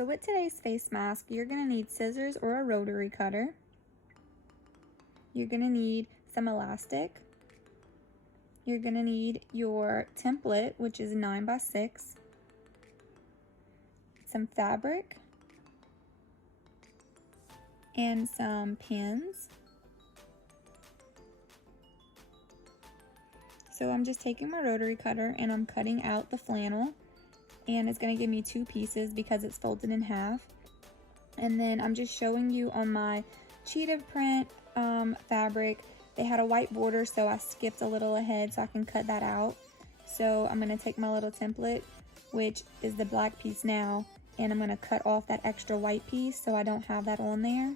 So with today's face mask, you're going to need scissors or a rotary cutter. You're going to need some elastic. You're going to need your template, which is 9 by 6, some fabric, and some pins. So I'm just taking my rotary cutter and I'm cutting out the flannel, and it's going to give me 2 pieces because it's folded in half. And then I'm just showing you on my cheetah print fabric, they had a white border, so I skipped a little ahead so I can cut that out. So I'm going to take my little template, which is the black piece now, and I'm going to cut off that extra white piece so I don't have that on there.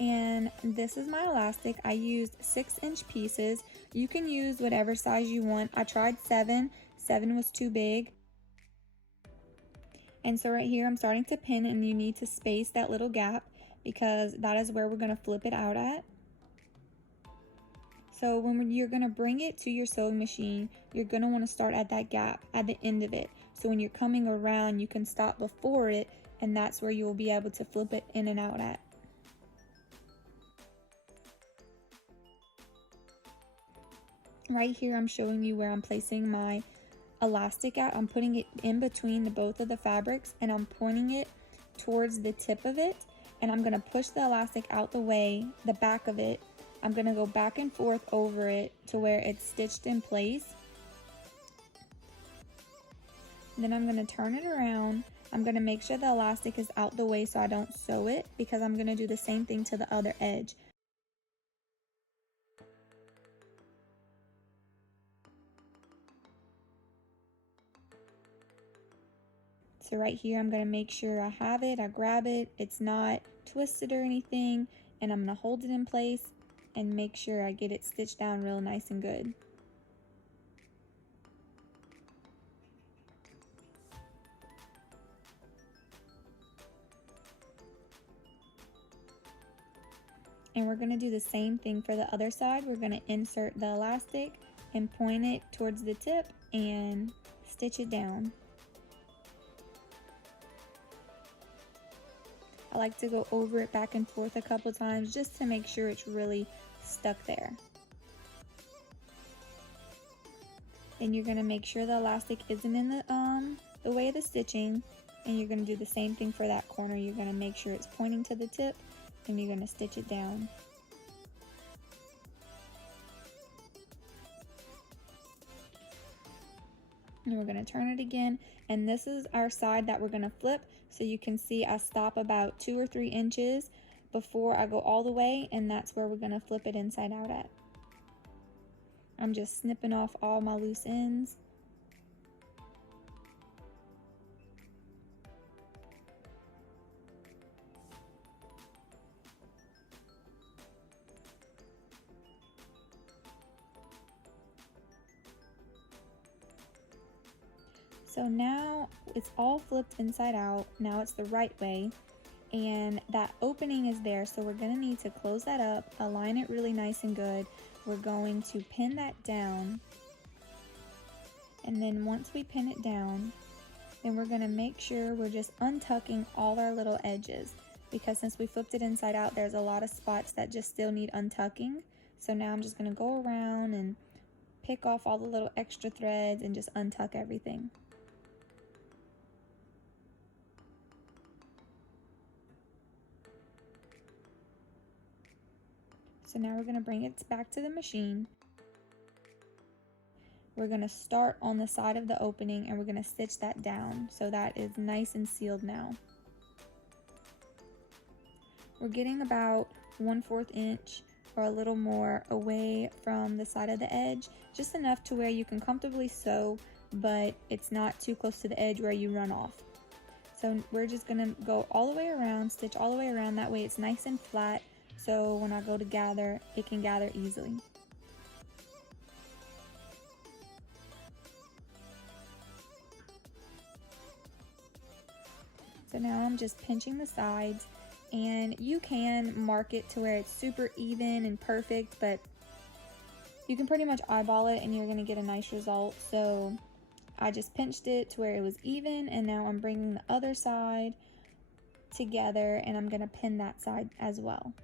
And this is my elastic. I used 6-inch pieces. You can use whatever size you want. I tried 7 was too big. And so right here I'm starting to pin, and you need to space that little gap because that is where we're going to flip it out at. So when you're going to bring it to your sewing machine, you're going to want to start at that gap at the end of it. So when you're coming around, you can stop before it, and that's where you will be able to flip it in and out at. Right here I'm showing you where I'm placing my elastic at. I'm putting it in between both of the fabrics, and I'm pointing it towards the tip of it, and I'm going to push the elastic out the way, the back of it. I'm going to go back and forth over it to where it's stitched in place. Then I'm going to turn it around. I'm going to make sure the elastic is out the way so I don't sew it, because I'm going to do the same thing to the other edge. So right here, I'm going to make sure I have it, I grab it, it's not twisted or anything, and I'm going to hold it in place and make sure I get it stitched down real nice and good. And we're going to do the same thing for the other side. We're going to insert the elastic and point it towards the tip and stitch it down. I like to go over it back and forth a couple times just to make sure it's really stuck there. And you're going to make sure the elastic isn't in the way of the stitching, and you're going to do the same thing for that corner. You're going to make sure it's pointing to the tip, and you're going to stitch it down. And we're going to turn it again, and this is our side that we're going to flip. So you can see I stop about 2 or 3 inches before I go all the way, and that's where we're going to flip it inside out at. I'm just snipping off all my loose ends. So now it's all flipped inside out. Now it's the right way, and that opening is there, so we're going to need to close that up, align it really nice and good. We're going to pin that down, and then once we pin it down, then we're going to make sure we're just untucking all our little edges, because since we flipped it inside out, there's a lot of spots that just still need untucking. So now I'm just going to go around and pick off all the little extra threads and just untuck everything. So now we're going to bring it back to the machine. We're going to start on the side of the opening, and we're going to stitch that down so that is nice and sealed now. We're getting about 1/4 inch or a little more away from the side of the edge, just enough to where you can comfortably sew, but it's not too close to the edge where you run off. So we're just going to go all the way around, stitch all the way around, that way it's nice and flat. So when I go to gather, it can gather easily. So now I'm just pinching the sides, and you can mark it to where it's super even and perfect, but You can pretty much eyeball it and you're gonna get a nice result. So I just pinched it to where it was even, and now I'm bringing the other side together and I'm gonna pin that side as well.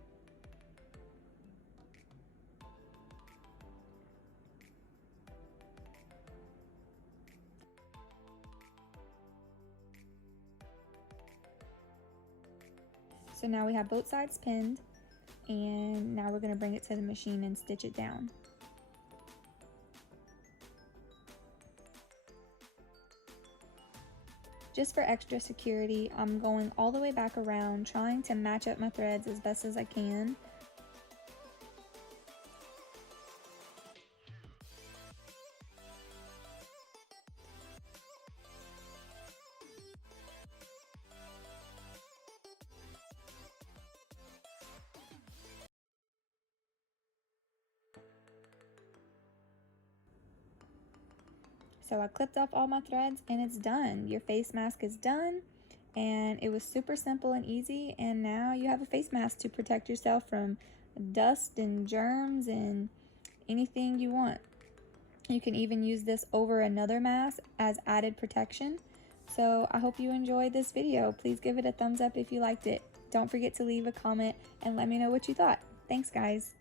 So now we have both sides pinned, and now we're gonna bring it to the machine and stitch it down. Just for extra security, I'm going all the way back around, trying to match up my threads as best as I can. So I clipped off all my threads and it's done. Your face mask is done, and it was super simple and easy, and now you have a face mask to protect yourself from dust and germs and anything you want. You can even use this over another mask as added protection. So I hope you enjoyed this video. Please give it a thumbs up if you liked it. Don't forget to leave a comment and let me know what you thought. Thanks, guys.